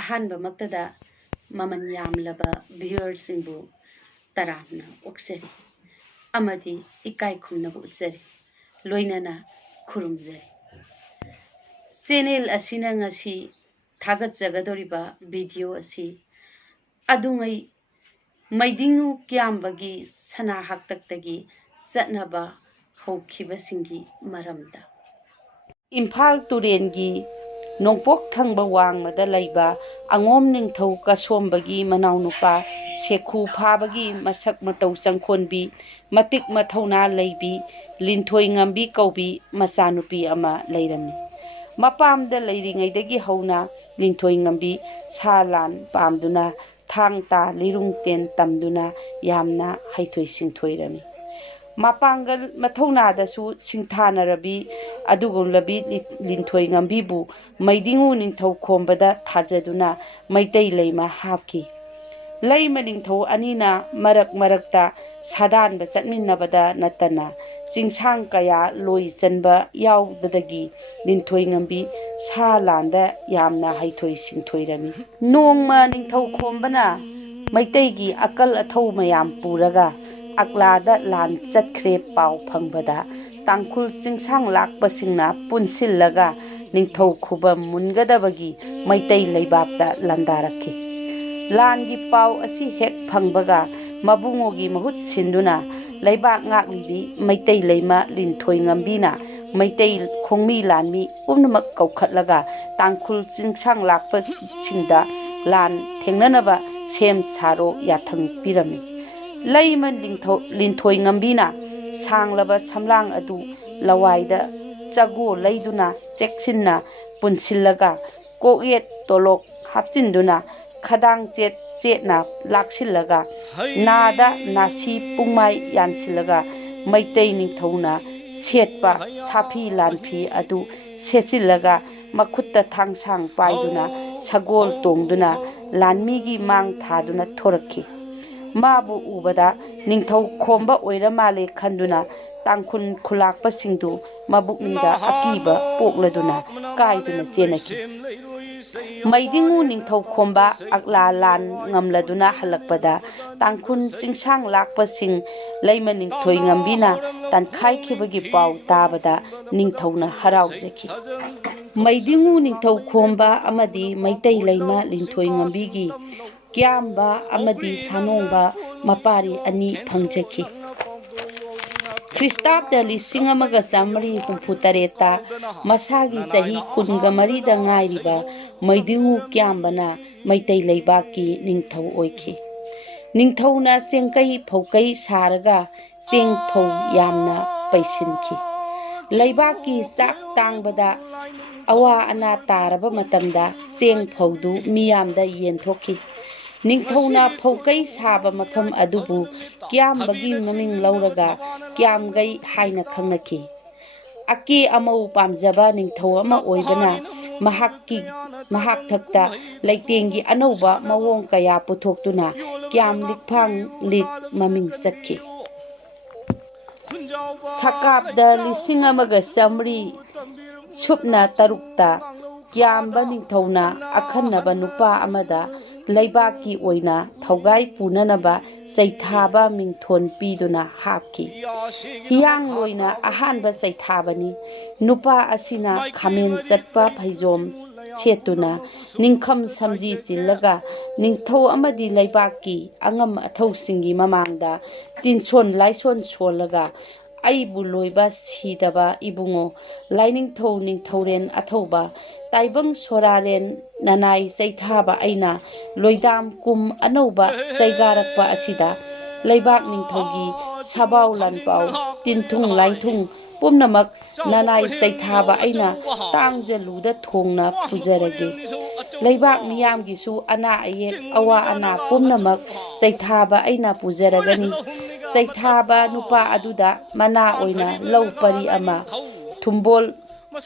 ꯑꯍꯥꯟꯕꯃꯛꯇꯗ ꯃꯃꯟ ꯌꯥꯝꯂꯕ ꯚ꯭ꯌꯨꯋꯔꯁꯤꯡꯕꯨ ꯇꯔꯥꯝꯅ ꯑꯣꯛꯆꯔꯤ ꯑꯃꯗꯤ ꯏꯀꯥꯏ ꯈꯨꯝꯅꯕ ꯎꯠꯆꯔꯤ ꯂꯣꯏꯅꯅ ꯈꯨꯔꯨꯝꯖꯔꯤ꯫ ꯆꯦꯅꯦꯜ ꯑꯁꯤꯅ ꯉꯁꯤ ꯊꯥꯒꯠꯆꯒꯗꯧꯔꯤꯕ ꯚꯤꯗꯤꯑꯣ ꯑꯁꯤ ꯑꯗꯨꯉꯩ ꯃꯩꯗꯤꯡꯉꯨ ꯀ꯭ꯌꯥꯝꯕꯒꯤ ꯁꯅꯥ ꯍꯥꯛꯇꯛꯇꯒꯤ ꯆꯠꯅꯕ ꯍꯧꯈꯤꯕꯁꯤꯡꯒꯤ ꯃꯔꯝꯗ꯫ ꯏꯝꯐꯥꯜ ꯇꯨꯔꯦꯟꯒꯤ ꯅꯣꯡꯄꯣꯛ ꯊꯪꯕ ꯋꯥꯡꯃꯗ ꯂꯩꯕ ꯑꯉꯣꯝ ꯅꯤꯡꯊꯧ ꯀꯁꯣꯝꯕꯒꯤ ꯃꯅꯥꯎꯅꯨꯄꯥ ꯁꯦꯈꯨ ꯐꯥꯕꯒꯤ ꯃꯁꯛ ꯃꯇꯧ ꯆꯪꯈꯣꯟꯕꯤ ꯃꯇꯤꯛ ꯃꯊꯧꯅꯥ ꯂꯩꯕꯤ ꯂꯤꯟꯊꯣꯏ ꯉꯝꯕꯤ ꯀꯧꯕꯤ ꯃꯆꯥꯅꯨꯄꯤ ꯑꯃ ꯂꯩꯔꯝꯃꯤ꯫ ꯃꯄꯥꯝꯗ ꯂꯩꯔꯤꯉꯩꯗꯒꯤ ꯍꯧꯅ ꯂꯤꯟꯊꯣꯏ ꯉꯝꯕꯤ ꯁꯥ ꯂꯥꯟ ꯄꯥꯝꯗꯨꯅ ꯊꯥꯡ ꯇꯥ ꯂꯤꯔꯨꯡ ꯇꯦꯟ ꯇꯝꯗꯨꯅ ꯌꯥꯝꯅ ꯍꯩꯊꯣꯏ ꯁꯤꯡꯊꯣꯏꯔꯝꯃꯤ꯫ ꯃꯄꯥꯡꯒꯜ ꯃꯊꯧꯅꯥꯗꯁꯨ ꯁꯤꯡꯊꯥꯅꯔꯕꯤ ꯑꯗꯨꯒꯨꯝꯂꯕꯤ ꯂꯤꯟꯊꯣꯏ ꯉꯝꯕꯤꯕꯨ ꯃꯩꯗꯤꯡꯉꯨ ꯅꯤꯡꯊꯧ ꯈꯣꯝꯕꯗ ꯊꯥꯖꯗꯨꯅ ꯃꯩꯇꯩ ꯂꯩꯃ ꯍꯥꯞꯈꯤ꯫ ꯂꯩꯃ ꯅꯤꯡꯊꯧ ꯑꯅꯤꯅ ꯃꯔꯛ ꯃꯔꯛꯇ ꯁꯥꯗꯥꯟꯕ ꯆꯠꯃꯤꯟꯅꯕꯗ ꯅꯠꯇꯅ ꯆꯤꯡꯁꯥꯡ ꯀꯌꯥ ꯂꯣꯏ ꯆꯟꯕ ꯌꯥꯎꯕꯗꯒꯤ ꯂꯤꯟꯊꯣꯏ ꯉꯝꯕꯤ ꯁꯥ ꯂꯥꯟꯗ ꯌꯥꯝꯅ ꯍꯩꯊꯣꯏ ꯁꯤꯡꯊꯣꯏꯔꯝꯃꯤ꯫ ꯅꯣꯡꯃ ꯅꯤꯡꯊꯧ ꯈꯣꯝꯕꯅ ꯃꯩꯇꯩꯒꯤ ꯑꯀꯜ ꯑꯊꯧ ꯃꯌꯥꯝ ꯄꯨꯔꯒ ꯑꯛꯂꯥꯗ ꯂꯥꯟ ꯆꯠꯈ꯭ꯔꯦ ꯄꯥꯎ ꯐꯪꯕꯗ ꯇꯥꯡꯈꯨꯜ ꯆꯤꯡꯁꯥꯡ ꯂꯥꯛꯄꯁꯤꯡꯅ ꯄꯨꯟꯁꯤꯜꯂꯒ ꯅꯤꯡꯊꯧ ꯈꯨꯕꯝ ꯃꯨꯟꯒꯗꯕꯒꯤ ꯃꯩꯇꯩ ꯂꯩꯕꯥꯛꯇ ꯂꯥꯟꯗꯥꯔꯛꯈꯤ꯫ ꯂꯥꯟꯒꯤ ꯄꯥꯎ ꯑꯁꯤ ꯍꯦꯛ ꯐꯪꯕꯒ ꯃꯕꯨꯡꯉꯣꯒꯤ ꯃꯍꯨꯠ ꯁꯤꯟꯗꯨꯅ ꯂꯩꯕꯥꯛ ꯉꯥꯛꯂꯤꯕꯤ ꯃꯩꯇꯩ ꯂꯩꯃ ꯂꯤꯟꯊꯣꯏ ꯉꯝꯕꯤꯅ ꯃꯩꯇꯩ ꯈꯣꯡꯃꯤ ꯂꯥꯟꯃꯤ ꯄꯨꯝꯅꯃꯛ ꯀꯧꯈꯠꯂꯒ ꯇꯥꯡꯈꯨꯜ ꯆꯤꯡꯁꯥꯡ ꯂꯥꯛꯄꯁꯤꯡꯗ ꯂꯥꯟ ꯊꯦꯡꯅꯅꯕ ꯁꯦꯝ ꯁꯥꯔꯣ ꯌꯥꯊꯪ ꯄꯤꯔꯝꯃꯤ꯫ ꯂꯩꯃ ꯂꯤꯟꯊꯣꯏ ꯉꯝꯕꯤꯅ ꯁꯥꯡꯂꯕ ꯁꯝꯂꯥꯡ ꯑꯗꯨ ꯂꯋꯥꯏꯗ ꯆꯒꯣ ꯂꯩꯗꯨꯅ ꯆꯦꯛꯁꯤꯟꯅ ꯄꯨꯟꯁꯤꯜꯂꯒ ꯀꯣꯛꯌꯦꯠ ꯇꯣꯂꯣꯛ ꯍꯥꯞꯆꯤꯟꯗꯨꯅ ꯈꯗꯥꯡ ꯆꯦꯠꯅ ꯂꯥꯛꯁꯤꯜꯂꯒ ꯅꯥꯗ ꯅꯥꯁꯤ ꯄꯨꯡꯃꯥꯏ ꯌꯥꯟꯁꯤꯜꯂꯒ ꯃꯩꯇꯩ ꯅꯤꯡꯊꯧꯅ ꯁꯦꯠꯄ ꯁꯥꯐꯤ ꯂꯥꯟꯐꯤ ꯑꯗꯨ ꯁꯦꯠꯆꯤꯜꯂꯒ ꯃꯈꯨꯠꯇ ꯊꯥꯡꯁꯥꯡ ꯄꯥꯏꯗꯨꯅ ꯁꯒꯣꯜ ꯇꯣꯡꯗꯨꯅ ꯂꯥꯟꯃꯤꯒꯤ ꯃꯥꯡ ꯊꯥꯗꯨꯅ ꯊꯣꯔꯛꯈꯤ꯫ ꯃꯥꯕꯨ ꯎꯕꯗ ꯅꯤꯡꯊꯧ ꯈꯣꯝꯕ ꯑꯣꯏꯔ ꯃꯥꯜꯂꯦ ꯈꯟꯗꯨꯅ ꯇꯥꯡꯈꯨꯜ ꯈꯨꯜꯂꯥꯛꯄꯁꯤꯡꯗꯨ ꯃꯕꯨꯛꯅꯤꯡꯗ ꯑꯀꯤꯕ ꯄꯣꯛꯂꯗꯨꯅ ꯀꯥꯏꯗꯨꯅ ꯆꯦꯟꯅꯈꯤ꯫ ꯃꯩꯗꯤꯡꯉꯨ ꯅꯤꯡꯊꯧ ꯈꯣꯝꯕ ꯑꯛꯂꯥ ꯂꯥꯟ ꯉꯝꯂꯗꯨꯅ ꯍꯜꯂꯛꯄꯗ ꯇꯥꯡꯈꯨꯜ ꯆꯤꯡꯁꯥꯡ ꯂꯥꯛꯄꯁꯤꯡ ꯂꯩꯃ ꯅꯤꯡꯊꯣꯏ ꯉꯝꯕꯤꯅ ꯇꯥꯟꯈꯥꯏꯈꯤꯕꯒꯤ ꯄꯥꯎ ꯇꯥꯕꯗ ꯅꯤꯡꯊꯧꯅ ꯍꯔꯥꯎꯖꯈꯤ꯫ ꯃꯩꯗꯤꯡꯉꯨ ꯅꯤꯡꯊꯧ ꯈꯣꯝꯕ ꯑꯃꯗꯤ ꯃꯩꯇꯩ ꯂꯩꯃ ꯂꯤꯟꯊꯣꯏ ꯉꯝꯕꯤꯒꯤ ꯀ꯭ꯌꯥꯝꯕ ꯑꯃꯗꯤ ꯁꯥꯅꯣꯡꯕ ꯃꯄꯥꯔꯤ ꯑꯅꯤ ꯐꯪꯖꯈꯤ꯫ ꯈ꯭ꯔꯤꯁꯇꯥꯕꯗ 1968ꯇ ꯃꯁꯥꯒꯤ ꯆꯍꯤ 24ꯗ ꯉꯥꯏꯔꯤꯕ ꯃꯩꯗꯤꯡꯉꯨ ꯀ꯭ꯌꯥꯝꯕꯅ ꯃꯩꯇꯩ ꯂꯩꯕꯥꯛꯀꯤ ꯅꯤꯡꯊꯧ ꯑꯣꯏꯈꯤ꯫ ꯅꯤꯡꯊꯧꯅ ꯆꯦꯡꯀꯩ ꯐꯧꯀꯩ ꯁꯥꯔꯒ ꯆꯦꯡ ꯐꯧ ꯌꯥꯝꯅ ꯄꯩꯁꯤꯟꯈꯤ꯫ ꯂꯩꯕꯥꯛꯀꯤ ꯆꯥꯛ ꯇꯥꯡꯕꯗ ꯑꯋꯥ ꯑꯅꯥ ꯇꯥꯔꯕ ꯃꯇꯝꯗ ꯆꯦꯡ ꯐꯧꯗꯨ ꯃꯤꯌꯥꯝꯗ ꯌꯦꯟꯊꯣꯛꯈꯤ꯫ ꯅꯤꯡꯊꯧꯅ ꯐꯧꯀꯩ ꯁꯥꯕ ꯃꯐꯝ ꯑꯗꯨꯕꯨ ꯀ꯭ꯌꯥꯝꯕꯒꯤ ꯃꯃꯤꯡ ꯂꯧꯔꯒ ꯀ꯭ꯌꯥꯝꯒꯩ ꯍꯥꯏꯅ ꯈꯪꯅꯈꯤ꯫ ꯑꯀꯦ ꯑꯃꯧ ꯄꯥꯝꯖꯕ ꯅꯤꯡꯊꯧ ꯑꯃ ꯑꯣꯏꯕꯅ ꯃꯍꯥꯛꯊꯛꯇ ꯂꯩꯇꯦꯡꯒꯤ ꯑꯅꯧꯕ ꯃꯑꯣꯡ ꯀꯌꯥ ꯄꯨꯊꯣꯛꯇꯨꯅ ꯀ꯭ꯌꯥꯝ ꯂꯤꯛꯐꯥꯡ ꯂꯤꯛ ꯃꯃꯤꯡ ꯆꯠꯈꯤ꯫ ꯁꯀꯥꯞꯗ 1903ꯇ ꯀ꯭ꯌꯥꯝꯕ ꯅꯤꯡꯊꯧꯅ ꯑꯈꯟꯅꯕ ꯅꯨꯄꯥ ꯑꯃꯗ ꯂꯩꯕꯥꯛꯀꯤ ꯑꯣꯏꯅ ꯊꯧꯒꯥꯏ ꯄꯨꯅꯅꯕ ꯆꯩꯊꯥꯕ ꯃꯤꯡꯊꯣꯟ ꯄꯤꯗꯨꯅ ꯍꯥꯞꯈꯤ꯫ ꯍꯤꯌꯥꯡꯂꯣꯏꯅ ꯑꯍꯥꯟꯕ ꯆꯩꯊꯥꯕꯅꯤ꯫ ꯅꯨꯄꯥ ꯑꯁꯤꯅ ꯈꯥꯃꯦꯟ ꯆꯠꯄ ꯐꯩꯖꯣꯝ ꯁꯦꯠꯇꯨꯅ ꯅꯤꯡꯈꯝ ꯁꯝꯖꯤ ꯆꯤꯜꯂꯒ ꯅꯤꯡꯊꯧ ꯑꯃꯗꯤ ꯂꯩꯕꯥꯛꯀꯤ ꯑꯉꯝ ꯑꯊꯧꯁꯤꯡꯒꯤ ꯃꯃꯥꯡꯗ ꯇꯤꯟꯁꯣꯟ ꯂꯥꯏꯁꯣꯟ ꯁꯣꯜꯂꯒ ꯑꯩꯕꯨ ꯂꯣꯏꯕ ꯁꯤꯗꯕ ꯏꯕꯨꯡꯉꯣ ꯂꯥꯏꯅꯤꯡꯊꯧ ꯅꯤꯡꯊꯧꯔꯦꯜ ꯑꯊꯧꯕ ꯇꯥꯏꯕꯪ ꯁꯣꯔꯥꯔꯦꯜ ꯅꯅꯥꯏ ꯆꯩꯊꯥꯕ ꯑꯩꯅ ꯂꯣꯏꯗꯥꯝ ꯀꯨꯝ ꯑꯅꯧꯕ ꯆꯩꯒꯥꯔꯛꯄ ꯑꯁꯤꯗ ꯂꯩꯕꯥꯛ ꯅꯤꯡꯊꯧꯒꯤ ꯁꯕꯥꯎ ꯂꯥꯟꯄꯥꯎ ꯇꯤꯟꯊꯨꯡ ꯂꯥꯏꯊꯨꯡ ꯄꯨꯝꯅꯃꯛ ꯅꯅꯥꯏ ꯆꯩꯊꯥꯕ ꯑꯩꯅ ꯇꯥꯡꯖꯂꯨꯗ ꯊꯣꯡꯅ ꯄꯨꯖꯔꯒꯦ꯫ ꯂꯩꯕꯥꯛ ꯃꯤꯌꯥꯝꯒꯤꯁꯨ ꯑꯅꯥ ꯑꯌꯦꯛ ꯑꯋꯥ ꯑꯅꯥ ꯄꯨꯝꯅꯃꯛ ꯆꯩꯊꯥꯕ ꯑꯩꯅ ꯄꯨꯖꯔꯒꯅꯤ꯫ ꯆꯩꯊꯥꯕ ꯅꯨꯄꯥ ꯑꯗꯨꯗ ꯃꯅꯥ ꯑꯣꯏꯅ ꯂꯧ ꯄꯔꯤ ꯑꯃ ꯊꯨꯝꯕꯣꯜ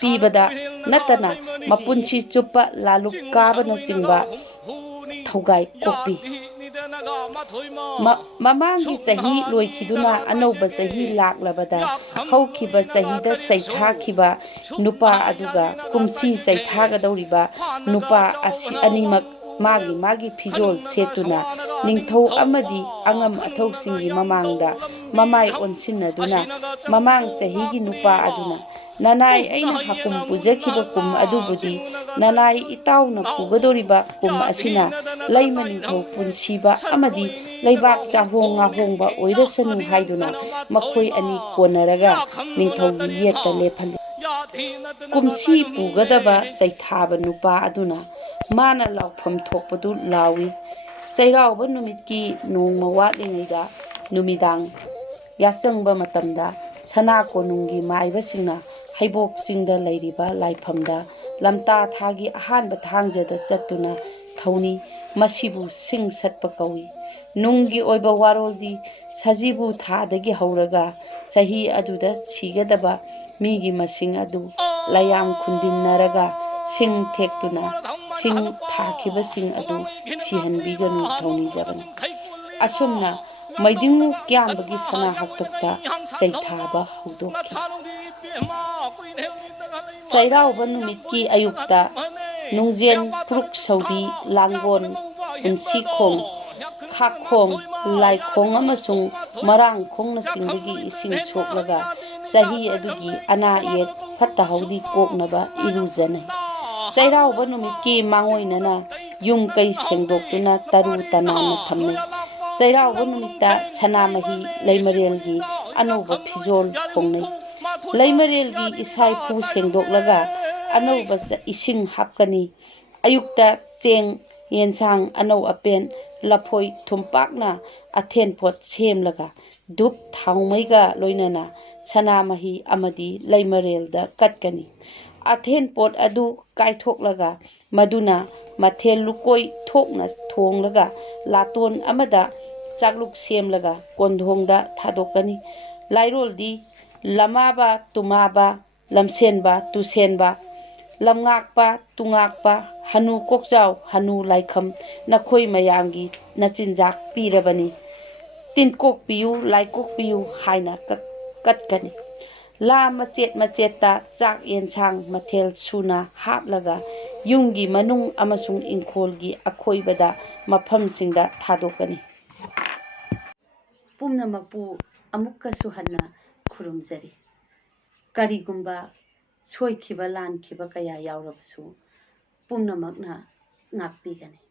ꯄꯤꯕꯗ ꯅꯠꯇꯅ ꯃꯄꯨꯟꯁꯤ ꯆꯨꯞꯄ ꯂꯥꯂꯨꯞ ꯀꯥꯕꯅꯆꯤꯡꯕ ꯊꯧꯒꯥꯏ ꯀꯣꯛꯄꯤ꯫ ꯃꯃꯥꯡꯒꯤ ꯆꯍꯤ ꯂꯣꯏꯈꯤꯗꯨꯅ ꯑꯅꯧꯕ ꯆꯍꯤ ꯂꯥꯛꯂꯕꯗ ꯍꯧꯈꯤꯕ ꯆꯍꯤꯗ ꯆꯩꯊꯥꯈꯤꯕ ꯅꯨꯄꯥ ꯑꯗꯨꯒ ꯀꯨꯝꯁꯤ ꯆꯩꯊꯥꯒꯗꯧꯔꯤꯕ ꯅꯨꯄꯥ ꯑꯅꯤꯃꯛ मागी मागी फिजोल सेतुना निंथौ अमदी अंगम अथौसिंगी ममांगदा ममाई ओनसिन्नदुना ममांग चहीगी नुपा अदुना ननाई अइना हाकुम पुजखिबा कुम अदुबुदी ननाई इताउना पुगदोरिबा कुम असिना लैमा निंथौ पुनसिबा अमदी लैबाक चाहोंग ngaहोंगबा ओइरसनु हाइदुना मखोई अनि कोनरगा निंथौगी येत्ता लेफली कुमसी पुगदबा चैथाबा नुपा अदुना माना लाउफम थोकपदु लावी चैराउबा नुमितकी नोंगमा वाटलिङैदा नुमिदांग याचंगबा मतमदा सना कोनुंगी माइबसिंगना हैबोक चिंगदा लैरिबा लाइफमदा लमता थागी अहानबा थांगजदा चत्तुना थौनी मसिबु सिंग सत्पा कौई नुंगी ओइबा वारोलदी सजीबु थादगी हौरगा चही अदुदा सिगदबा मीगी मसिंग अदु लयाम खुंदिन्नरगा सिंग थेक्तुना सिंग थाखिबसिंग अदु सिहनबिगनु थौनीजबन असुमना मैदिंगु क्यांबगी सना हक्तकता चैथाबा हौदोकी चैराउबा नुमितकी अयुक्ता नुंजेन पुरुक सौबी लांगोन उनसीखोंग खाखोंग लाइखोंग अमसुंग मरांग खोंगना सिंगदगी इसिंग सोकलगा चही अदुगी अना येत फत्ता हौदी कोकनबा इरुजनै चैराउबा नुमितकी मांगोइनना युम कई सेंगदोक्तुना तरु तनाना थम्मै चैराउबा नुमित्ता सनामही लैमरेलगी अनौबा फिजोल खोंनै लैमरेलगी इसाइफु सेंगदोक्लगा अनौबा इसिंग हापकनी अयुक्ता चेंग येंसांग अनौ अपेन लफोई थुमपाकना अथेनपोत सेमलगा धूप थाउमैगा लोइनना सनामही अमदी लैमरेलदा कटकनी अथेनपोत अदु काइथोक्लगा मदुना मथेल लुकोई थोकना थोंगलगा लातोन अमदा चाकलुक सेमलगा कोंधोंगदा थादोकनी लाइरोलदी लमाबा तुमाबा लमसेनबा तुसेनबा लमगाकपा तुंगाकपा हनु कोकजाव हनु लाइखम नखोई मयामगी नचिनजाक पीरबनी तिनकोक पियु लाइकोक पियु हाइना कटकनी ला मचेत मचेता चाक येंसांग मथेल सुना हापलगा युंगी मनुंग अमसुंग इंखोलगी अखोइबदा मफमसिंगदा थादोकनी पुमनमपु अमुक्कसु हन्ना खुरुमजरी करिगुंबा सोइखिबा लानखिबा कया यावरबसु पुमनमकना ngakpigani